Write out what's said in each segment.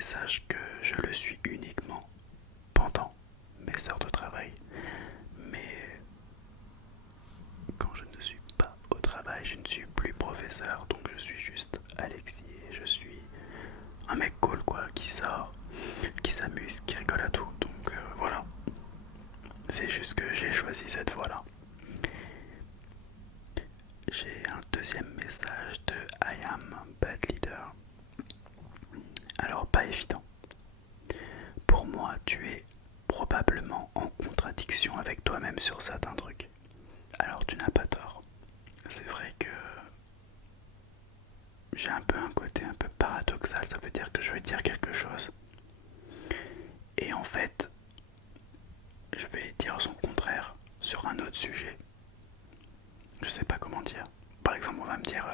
et sache que je le suis uniquement pendant mes heures de travail. Mais quand je ne suis pas au travail, je ne suis plus professeur, donc je suis juste Alexis et je suis un mec cool quoi, qui sort, qui s'amuse, qui rigole à tout. Donc voilà, c'est juste que j'ai choisi cette voie-là. J'ai un deuxième message de I am bad leader. Alors pas évident. Pour moi, tu es probablement en contradiction avec toi-même sur certains trucs. Alors tu n'as pas tort. C'est vrai que j'ai un peu un côté un peu paradoxal, ça veut dire que je vais dire quelque chose. Et en fait, je vais dire son contraire sur un autre sujet. Je sais pas comment dire. Par exemple, on va me dire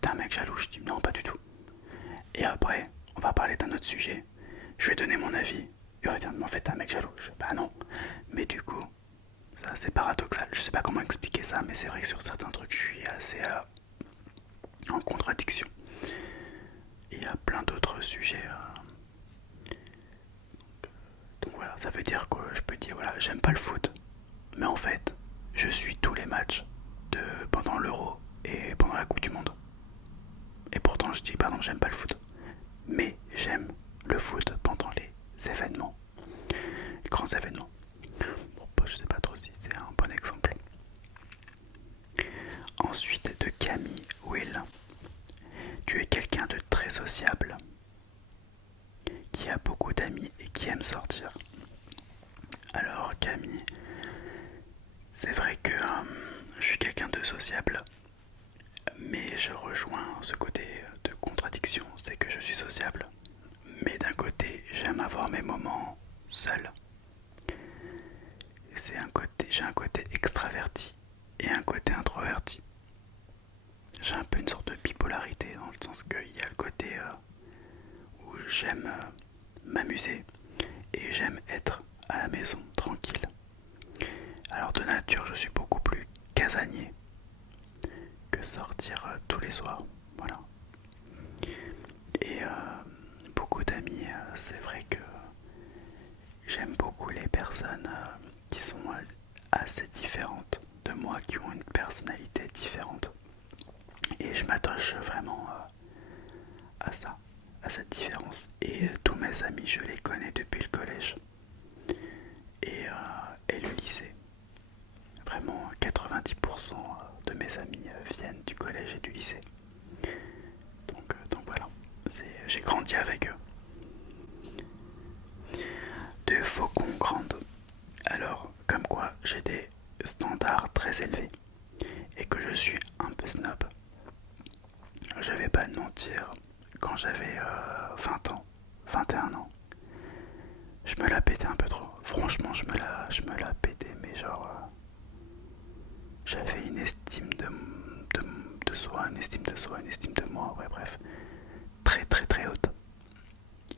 t'es un mec jaloux, je dis non, pas du tout. Et après, on va parler d'un autre sujet. Je vais donner mon avis. Il va dire mais en fait t'es un mec jaloux. Je dis bah non. Mais du coup, ça c'est paradoxal. Je sais pas comment expliquer ça, mais c'est vrai que sur certains trucs, je suis assez en contradiction. Il y a plein d'autres sujets. Donc voilà, ça veut dire que je peux dire voilà, j'aime pas le foot. Mais en fait, je suis tous les matchs pendant l'Euro et pendant la Coupe du Monde. Et pourtant, je dis, pardon, j'aime pas le foot. Mais j'aime le foot pendant les événements, les grands événements. Bon, bah, je sais pas trop si c'est un bon exemple. Ensuite, de Camille Will. Tu es quelqu'un de très sociable, qui a beaucoup d'amis et qui aime sortir. Alors, Camille, c'est vrai que je suis quelqu'un de sociable, mais je rejoins ce côté de contradiction, c'est que je suis sociable. Mais d'un côté, j'aime avoir mes moments seul. J'ai un côté extraverti et un côté introverti. J'ai un peu une sorte de bipolarité dans le sens qu'il y a le côté où j'aime m'amuser et j'aime être à la maison tranquille. Alors de nature, je suis beaucoup plus casanier que sortir tous les soirs. Voilà. Et beaucoup d'amis, c'est vrai que j'aime beaucoup les personnes qui sont assez différentes de moi, qui ont une personnalité différente. Et je m'attache vraiment à ça, à cette différence. Et tous mes amis, je les connais depuis le collège et le lycée. Vraiment, 90% de mes amis viennent du collège et du lycée. Donc voilà, j'ai grandi avec eux. De Faucon Grande. Alors, comme quoi j'ai des standards très élevés et que je suis un peu snob. Je vais pas te mentir, quand j'avais 20 ans, 21 ans, je me la pétais un peu trop. Franchement, je me la pétais, mais genre, j'avais une estime de soi, une estime de soi, une estime de moi, ouais, bref, très très très haute.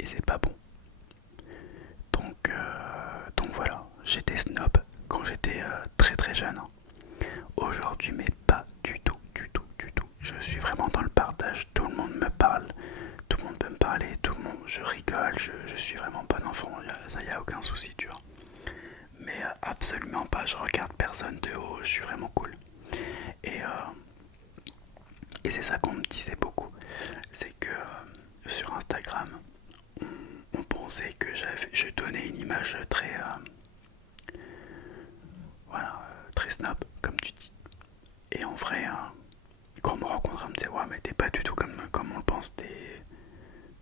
Et c'est pas bon. Donc voilà, j'étais snob quand j'étais très très jeune. Aujourd'hui, mais pas du tout, du tout, du tout. Je suis vraiment dans le partage. Tout le monde me parle, tout le monde peut me parler, tout le monde, je rigole. Je suis vraiment bon enfant. Ça y a aucun souci, tu vois. Mais absolument pas. Je regarde personne de haut. Je suis vraiment cool. Et, euh, et c'est ça qu'on me disait beaucoup. C'est que sur Instagram, on pensait que je donnais une image très, voilà, très snob, comme tu dis. Et en vrai, quand on me rencontre, on me dit ouais, mais t'es pas du tout comme on le pense.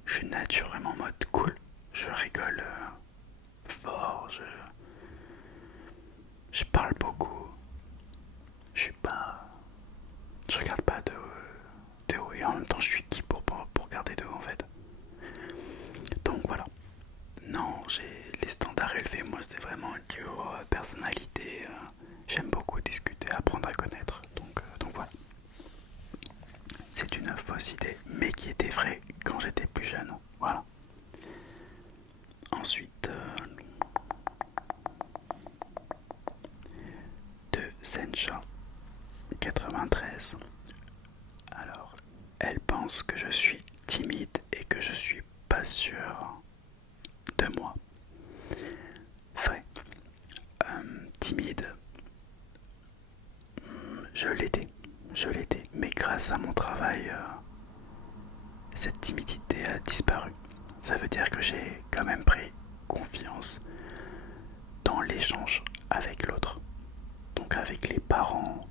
Je suis naturellement en mode cool. Je rigole fort, je parle beaucoup. Je suis pas. Je regarde pas de haut et en même temps, je suis qui pour regarder de haut en fait. Donc voilà. Non, j'ai les standards élevés. Moi, c'est vraiment un duo personnalité. J'aime beaucoup discuter, apprendre à connaître. Donc voilà. C'est une fausse idée, mais qui était vraie quand j'étais plus jeune. Voilà. Ensuite, de Sencha 93. Alors, elle pense que je suis timide et que je suis pas sur de moi. Vrai, timide, je l'étais, mais grâce à mon travail, cette timidité a disparu. Ça veut dire que j'ai quand même pris confiance dans l'échange avec l'autre. Donc avec les parents,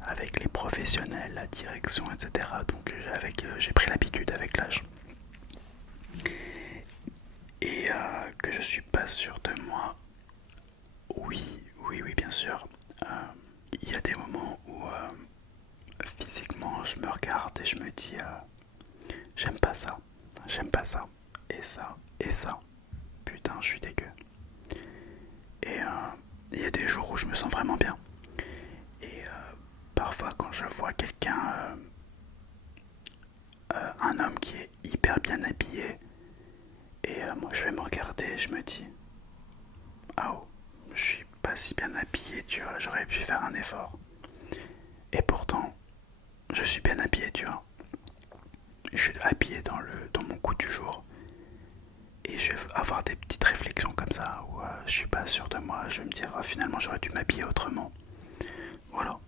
avec les professionnels, la direction, etc. Donc j'ai pris l'habitude avec l'âge. Et que je suis pas sûr de moi. Oui, bien sûr. Il y a des moments où physiquement je me regarde et je me dis j'aime pas ça, et ça, et ça. Putain, je suis dégueu. Et il y a des jours où je me sens vraiment bien. Et parfois quand je vois quelqu'un, un homme qui est hyper bien habillé, et moi je vais me regarder et je me dis ah oh, je suis pas si bien habillé, tu vois, j'aurais pu faire un effort. Et pourtant, je suis bien habillé, tu vois. Je suis habillé dans mon goût du jour. Et je vais avoir des petites réflexions comme ça où je suis pas sûr de moi. Je vais me dire finalement j'aurais dû m'habiller autrement. Voilà.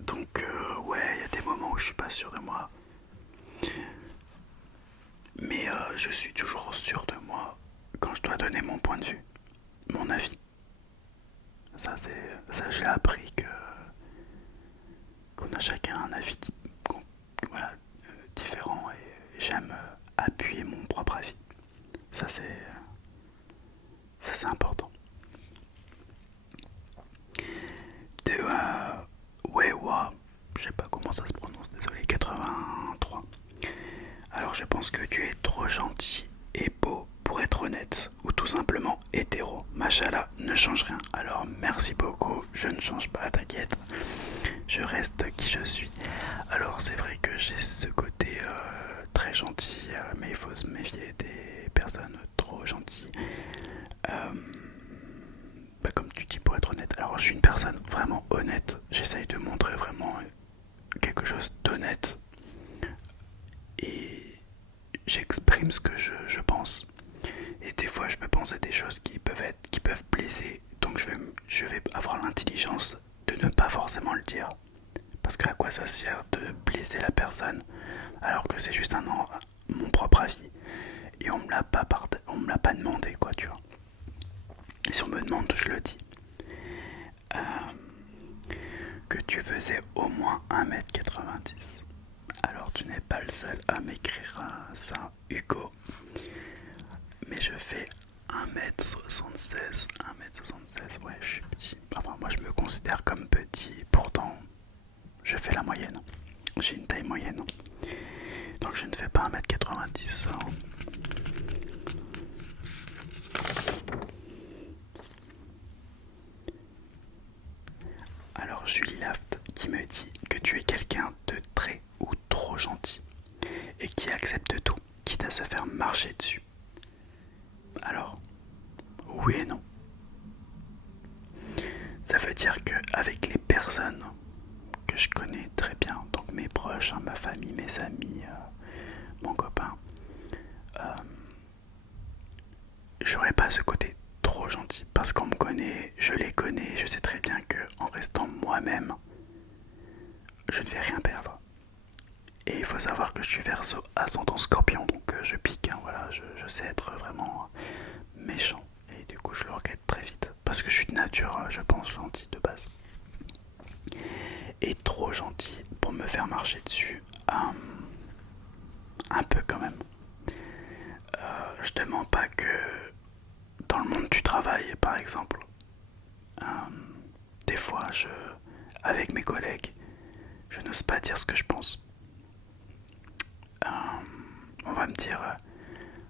Donc ouais, il y a des moments où je suis pas sûr de moi. Mais je suis toujours sûr de moi quand je dois donner mon point de vue, mon avis. Ça j'ai appris qu'on a chacun un avis voilà, différent et j'aime appuyer mon propre avis. Ça c'est important. De Wewa, je sais pas comment ça se prononce, désolé, 83. Alors je pense que tu es trop gentil et beau pour être honnête, ou tout simplement hétéro. Machallah ne change rien. Alors merci beaucoup, je ne change pas, t'inquiète. Je reste qui je suis. Alors c'est vrai que j'ai ce côté très gentil, mais il faut se méfier des personnes trop gentilles. Comme tu dis, pour être honnête, alors je suis une personne vraiment honnête. J'essaye de montrer vraiment quelque chose d'honnête et j'exprime ce que je pense. Et des fois, je peux penser des choses qui peuvent blesser. Donc je vais avoir l'intelligence de ne pas forcément le dire. Parce que à quoi ça sert de blesser la personne alors que c'est juste mon propre avis et on me l'a pas demandé, quoi, tu vois. Et si on me demande, je le dis. Que tu faisais au moins 1m90. Alors tu n'es pas le seul à m'écrire ça, Hugo. Mais je fais 1m76. 1m76, ouais, je suis petit. Enfin, moi je me considère comme petit. Pourtant, je fais la moyenne. J'ai une taille moyenne. Donc je ne fais pas 1m90. Alors Julie Laft qui me dit que tu es quelqu'un de très ou trop gentil et qui accepte tout, quitte à se faire marcher dessus. Alors, oui et non. Ça veut dire qu'avec les personnes que je connais très bien, donc mes proches, ma famille, mes amis, mon copain, j'aurais pas ce côté trop gentil parce qu'on me connaît, je les connais, je sais très bien qu'en restant moi-même, je ne vais rien perdre. Et il faut savoir que je suis Verseau ascendant Scorpion, donc je pique, hein, voilà, je sais être vraiment méchant et du coup je le regrette très vite parce que je suis de nature, je pense, gentil de base. Et trop gentil pour me faire marcher dessus, un peu quand même. Je te mens pas que dans le monde du travail, par exemple, des fois, avec mes collègues, je n'ose pas dire ce que je pense. On va me dire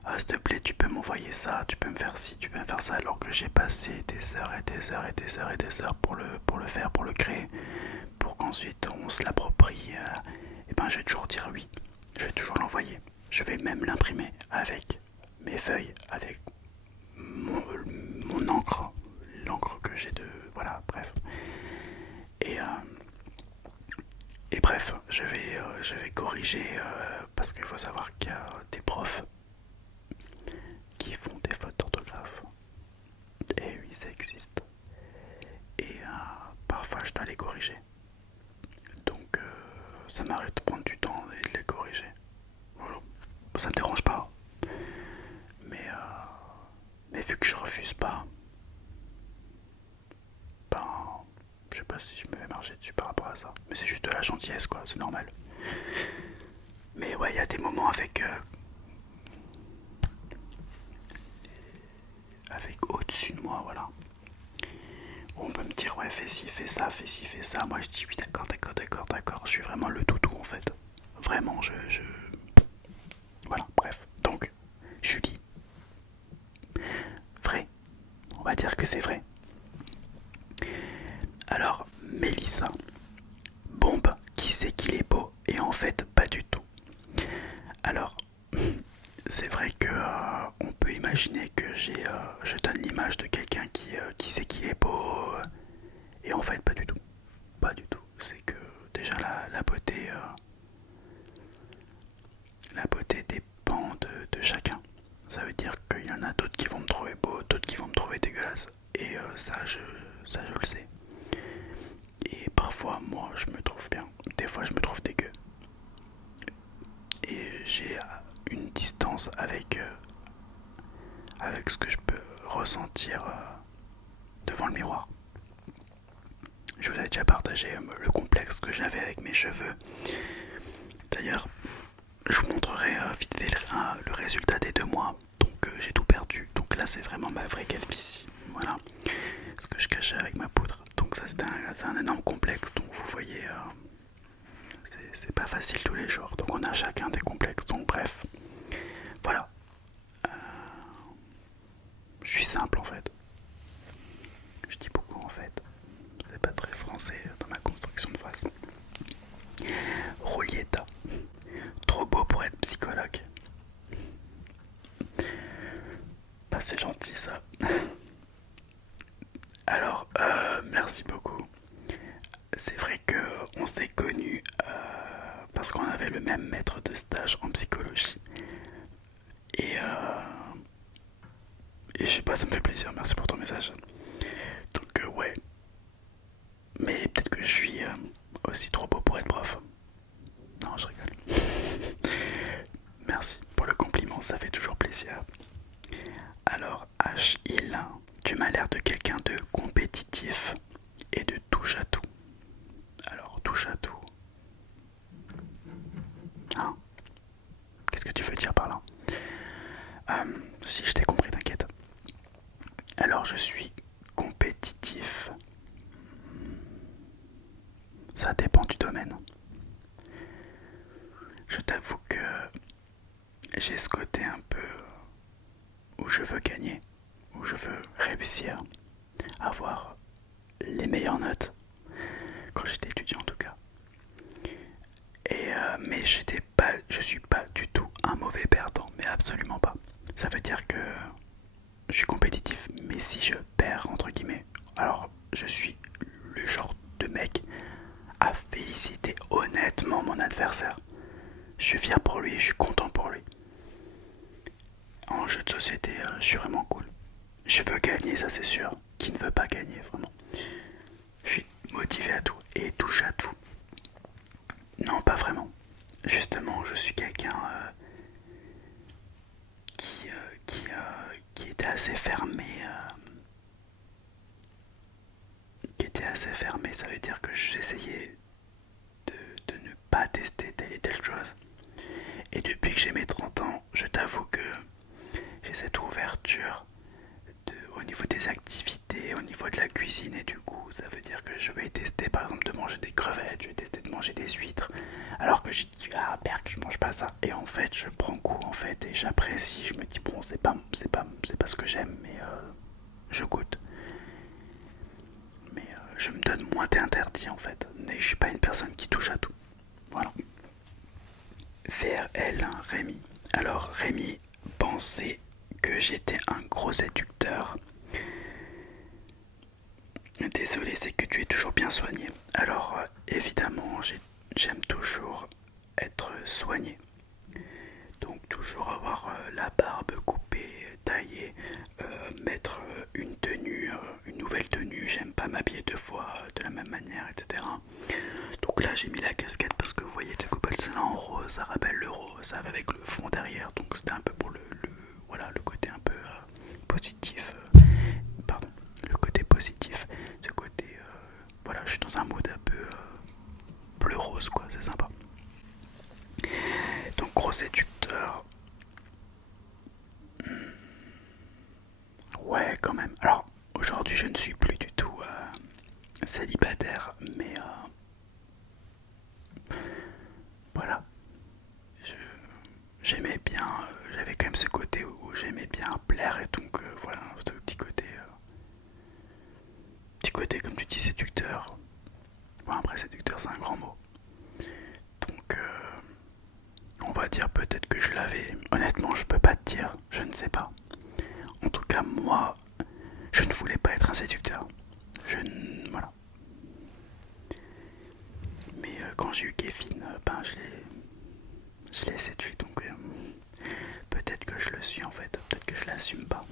ah, s'il te plaît, tu peux m'envoyer ça, tu peux me faire ci, tu peux me faire ça, alors que j'ai passé des heures et des heures et des heures et des heures pour le faire, pour le créer, pour qu'ensuite on se l'approprie. Et ben je vais toujours dire oui, je vais toujours l'envoyer. Je vais même l'imprimer avec mes feuilles, avec mon encre, l'encre que j'ai de... Voilà, bref. Et bref, je vais corriger parce qu'il faut savoir qu'il y a des profs qui font des fautes d'orthographe. Et oui, ça existe. Et parfois, je dois les corriger. Donc, ça m'arrête de prendre du temps et de les corriger. Voilà. Ça me dérange pas. Mais vu que je refuse pas, ben, je sais pas si je me vais marcher dessus par rapport à ça. Mais c'est juste de la gentillesse, quoi, c'est normal. Mais ouais, il y a des moments avec au-dessus de moi, voilà. On peut me dire, ouais, fais ci, fais ça, fais ci, fais ça. Moi, je dis, oui, d'accord, d'accord, d'accord, d'accord. Je suis vraiment le toutou, en fait. Vraiment, Voilà, bref. Donc, Julie, vrai. On va dire que c'est vrai. Alors, Mélissa, bombe, qui sait qu'il est beau? Et en fait, pas du tout. Alors, c'est vrai que on peut imaginer que je donne l'image de quelqu'un qui sait qu'il est beau, et en fait, pas du tout. Pas du tout. C'est que déjà la beauté dépend de chacun. Ça veut dire qu'il y en a d'autres qui vont me trouver beau, d'autres qui vont me trouver dégueulasse. Et ça, je le sais. Et parfois, moi, je me trouve bien. Des fois, je me trouve dégueu. Et j'ai une distance avec ce que je peux ressentir devant le miroir. Je vous avais déjà partagé le complexe que j'avais avec mes cheveux. D'ailleurs, je vous montrerai vite fait le résultat des 2 mois. Donc j'ai tout perdu. Donc là c'est vraiment ma vraie calvitie. Voilà ce que je cachais avec ma poudre. Donc ça c'est un énorme complexe. Donc vous voyez, c'est pas facile tous les jours. Donc on a chacun des complexes. Donc bref, voilà. Je suis simple en fait. Je dis beaucoup en fait. C'est pas très français dans ma construction de phrase. Rolietta. Trop beau pour être psychologue. Bah c'est gentil ça. Alors, merci beaucoup. C'est vrai qu'on s'est connus parce qu'on avait le même maître de stage en psychologie. Et, et je sais pas, ça me fait plaisir. Merci pour ton message. Donc, ouais. Mais peut-être que je suis aussi trop beau pour être prof. Non, je rigole. Merci pour le compliment, ça fait toujours plaisir. Alors, H.Il, tu m'as l'air de quelqu'un de compétitif et de touche à tout. Alors, touche à tout. Hein? Qu'est-ce que tu veux dire par là? Si je t'ai compris, t'inquiète. Alors, je suis compétitif. Ça dépend du domaine. Je t'avoue que j'ai ce côté un peu où je veux gagner, où je veux réussir, avoir les meilleures notes, quand j'étais étudiant en tout cas. Mais je suis pas du tout un mauvais perdant, mais absolument pas. Ça veut dire que je suis compétitif, mais si je perds entre guillemets, alors je suis le genre de mec à féliciter honnêtement mon adversaire. Je suis fier pour lui, je suis content pour lui. En jeu de société, je suis vraiment cool. Je veux gagner, ça c'est sûr. Qui ne veut pas gagner, vraiment? Je suis motivé à tout et touche à tout. Non, pas vraiment. Justement, je suis quelqu'un qui était assez fermé. Qui était assez fermé, ça veut dire que j'essayais de ne pas tester telle et telle chose. Et depuis que j'ai mes 30 ans, je t'avoue que j'ai cette ouverture au niveau des activités, au niveau de la cuisine et du goût. Ça veut dire que je vais tester par exemple de manger des crevettes, je vais tester de manger des huîtres. Alors que j'ai dit, ah berk, je mange pas ça. Et en fait, je prends goût en fait et j'apprécie. Je me dis, bon, c'est pas ce que j'aime, mais je goûte. Mais je me donne moins d'interdits en fait. Mais je suis pas une personne qui touche à tout. Voilà. VRL, Rémi. Alors, Rémi pensait que j'étais un gros séducteur. Désolé, c'est que tu es toujours bien soigné. Alors, évidemment, j'aime toujours être soigné. Donc toujours avoir la barbe coupée, taillée, mettre une tenue, une nouvelle tenue, j'aime pas m'habiller deux fois de la même manière, etc. Donc là j'ai mis la casquette parce que vous voyez du coup c'est en rose, ça rappelle le rose, ça va avec le fond derrière, donc c'était un peu pour voilà, le côté un peu positif, pardon, le côté positif, ce côté, voilà, je suis dans un mood un peu bleu rose quoi, c'est sympa. Donc gros séducteur, ouais quand même. Alors aujourd'hui je ne suis plus du tout célibataire, mais voilà, j'aimais bien, j'avais quand même ce côté où j'aimais bien plaire et donc voilà, ce petit côté comme tu dis séducteur. Bon après séducteur c'est un grand mot. Donc on va dire peut-être que je l'avais. Honnêtement je peux pas te dire, je ne sais pas. En tout cas moi je ne voulais pas être un séducteur. Voilà. Mais quand j'ai eu Kevin, ben je l'ai séduit donc peut-être que je le suis en fait, peut-être que je l'assume pas.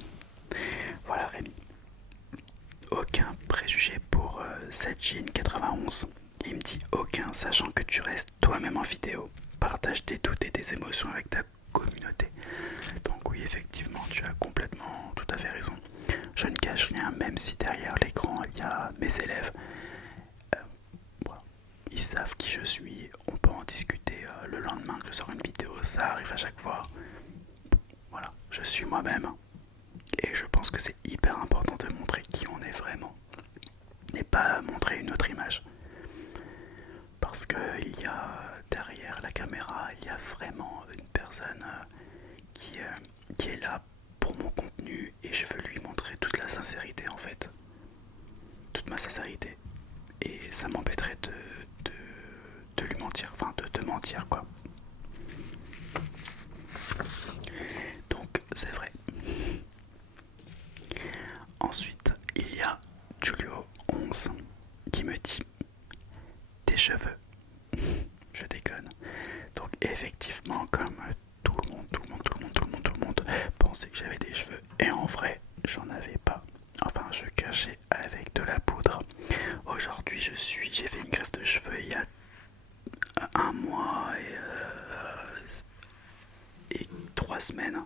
Voilà Rémi. Aucun préjugé pour Sajin 91. Il me dit aucun, sachant que tu restes toi-même en vidéo. Partage tes doutes et tes émotions avec ta communauté. Donc oui, effectivement, tu as complètement tout à fait raison. Je ne cache rien, même si derrière l'écran il y a mes élèves. Voilà. Ils savent qui je suis, on peut en discuter le lendemain que je sors une vidéo, ça arrive à chaque fois. Voilà, je suis moi-même. Et je pense que c'est hyper important de montrer qui on est vraiment. Et pas montrer une autre image. Parce qu'il y a derrière la caméra, il y a vraiment une personne qui est là pour mon contenu et je veux lui montrer toute la sincérité en fait. Toute ma sincérité. Et ça m'embêterait de lui mentir, enfin de te mentir quoi. Donc c'est vrai. Ensuite, il y a Julio11 qui me dit tes cheveux. Je déconne. Donc effectivement, comme tout le monde pensait que j'avais des cheveux et en vrai, j'en avais pas. Enfin, je cachais avec de la poudre. Aujourd'hui, j'ai fait une greffe de cheveux il y a un mois et 3 semaines.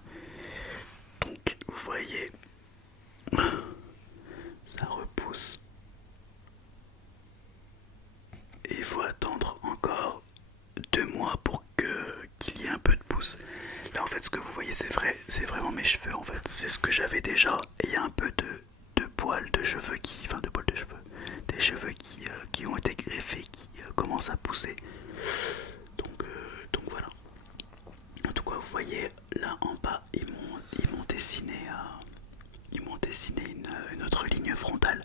Donc, vous voyez, ça repousse. Et il faut attendre encore 2 mois pour qu'il y ait un peu de pouce. Là en fait ce que vous voyez c'est vrai, c'est vraiment mes cheveux en fait. C'est ce que j'avais déjà. Et il y a un peu de poils de cheveux enfin de poils de cheveux. Des cheveux qui ont été greffés, qui commencent à pousser. Donc voilà. En tout cas vous voyez là en bas ils m'ont dessiné une autre ligne frontale.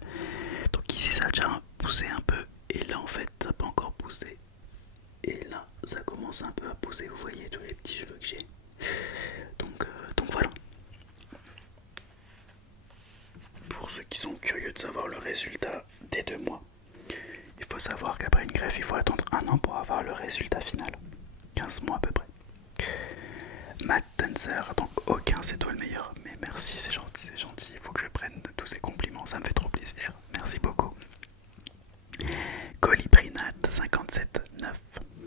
Donc ici ça a déjà poussé un peu. Et là en fait ça n'a pas encore poussé. Et là ça commence un peu à pousser, vous voyez tous les petits cheveux que j'ai. Donc voilà. Pour ceux qui sont curieux de savoir le résultat des 2 mois, il faut savoir qu'après une greffe il faut attendre 1 an pour avoir le résultat final. 15 mois à peu près. Matt Dancer, donc aucun c'est toi le meilleur. Mais merci, c'est gentil, il faut que je prenne tous ces compliments, ça me fait trop plaisir. Merci beaucoup. Colibri Nat 57.9.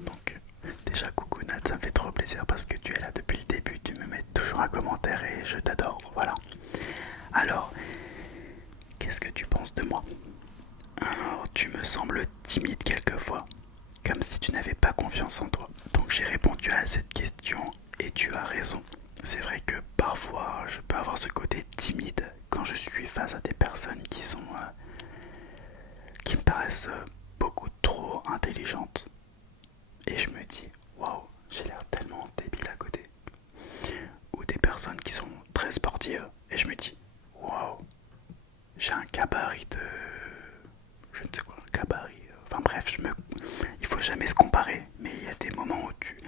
Donc déjà coucou Nat, ça me fait trop plaisir parce que tu es là depuis le début, tu me mets toujours un commentaire et je t'adore, voilà. Alors, qu'est-ce que tu penses de moi? Alors, tu me sembles timide quelquefois, comme si tu n'avais pas confiance en toi. Donc j'ai répondu à cette question et tu as raison. C'est vrai que parfois je peux avoir ce côté timide quand je suis face à des personnes qui me paraissent beaucoup trop intelligentes. Et je me dis, waouh, j'ai l'air tellement débile à côté. Ou des personnes qui sont très sportives et je me dis, waouh, j'ai un gabarit de... je ne sais quoi, un gabarit... Enfin bref, il faut jamais se comparer, mais il y a des moments où tu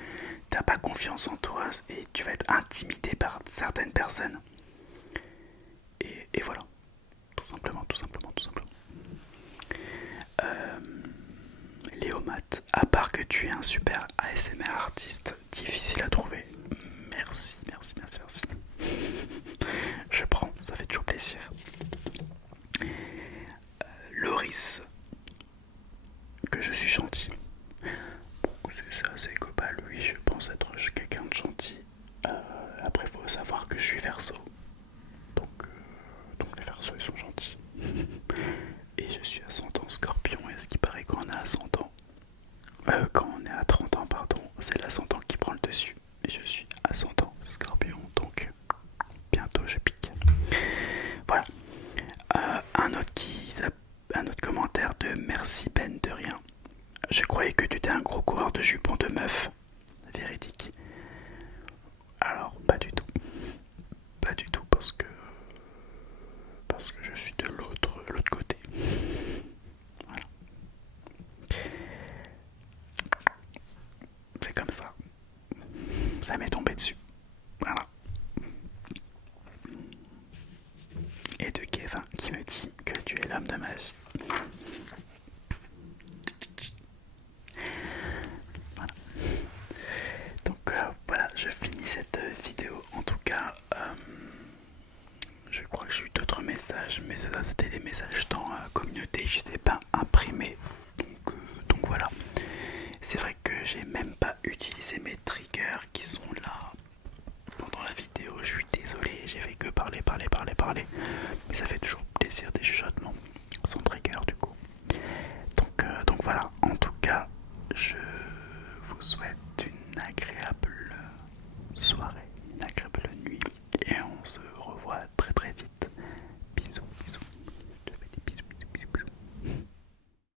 n'as pas confiance en toi et tu vas être intimidé par certaines personnes. Et voilà, tout simplement. Léomat, à part que tu es un super ASMR artiste, difficile à trouver. Merci, merci, merci, merci. Je prends, ça fait toujours plaisir. Loris, que je suis gentil. Bon, c'est ça, c'est global, oui, je pense être quelqu'un de gentil. Après, il faut savoir que je suis Verseau. Donc les Verseaux, ils sont gentils. Et je suis ascendant Scorpion, et ce qui paraît quand on a ascendant, quand on est à 30 ans, pardon, c'est l'ascendant qui prend le dessus. Et je suis ascendant Scorpion, donc bientôt je pique. Voilà. Un autre commentaire de merci Ben de rien. Je croyais que tu étais un gros coureur de jupons de meuf. Véridique. Alors, pas du tout. Pas du tout parce que je suis de l'autre côté. Voilà. C'est comme ça. Ça m'est tombé dessus. Voilà. Et de Kevin qui me dit que tu es l'homme de ma vie. Voilà. Donc voilà, je finis cette vidéo. En tout cas, je crois que j'ai eu d'autres messages, mais ça c'était des messages dans la communauté, je ne les ai pas imprimés. Donc voilà. C'est vrai que j'ai même pas utilisé mes triggers qui sont là pendant la vidéo. Je suis désolé, j'ai fait que parler. Mais ça fait toujours plaisir des chuchotements.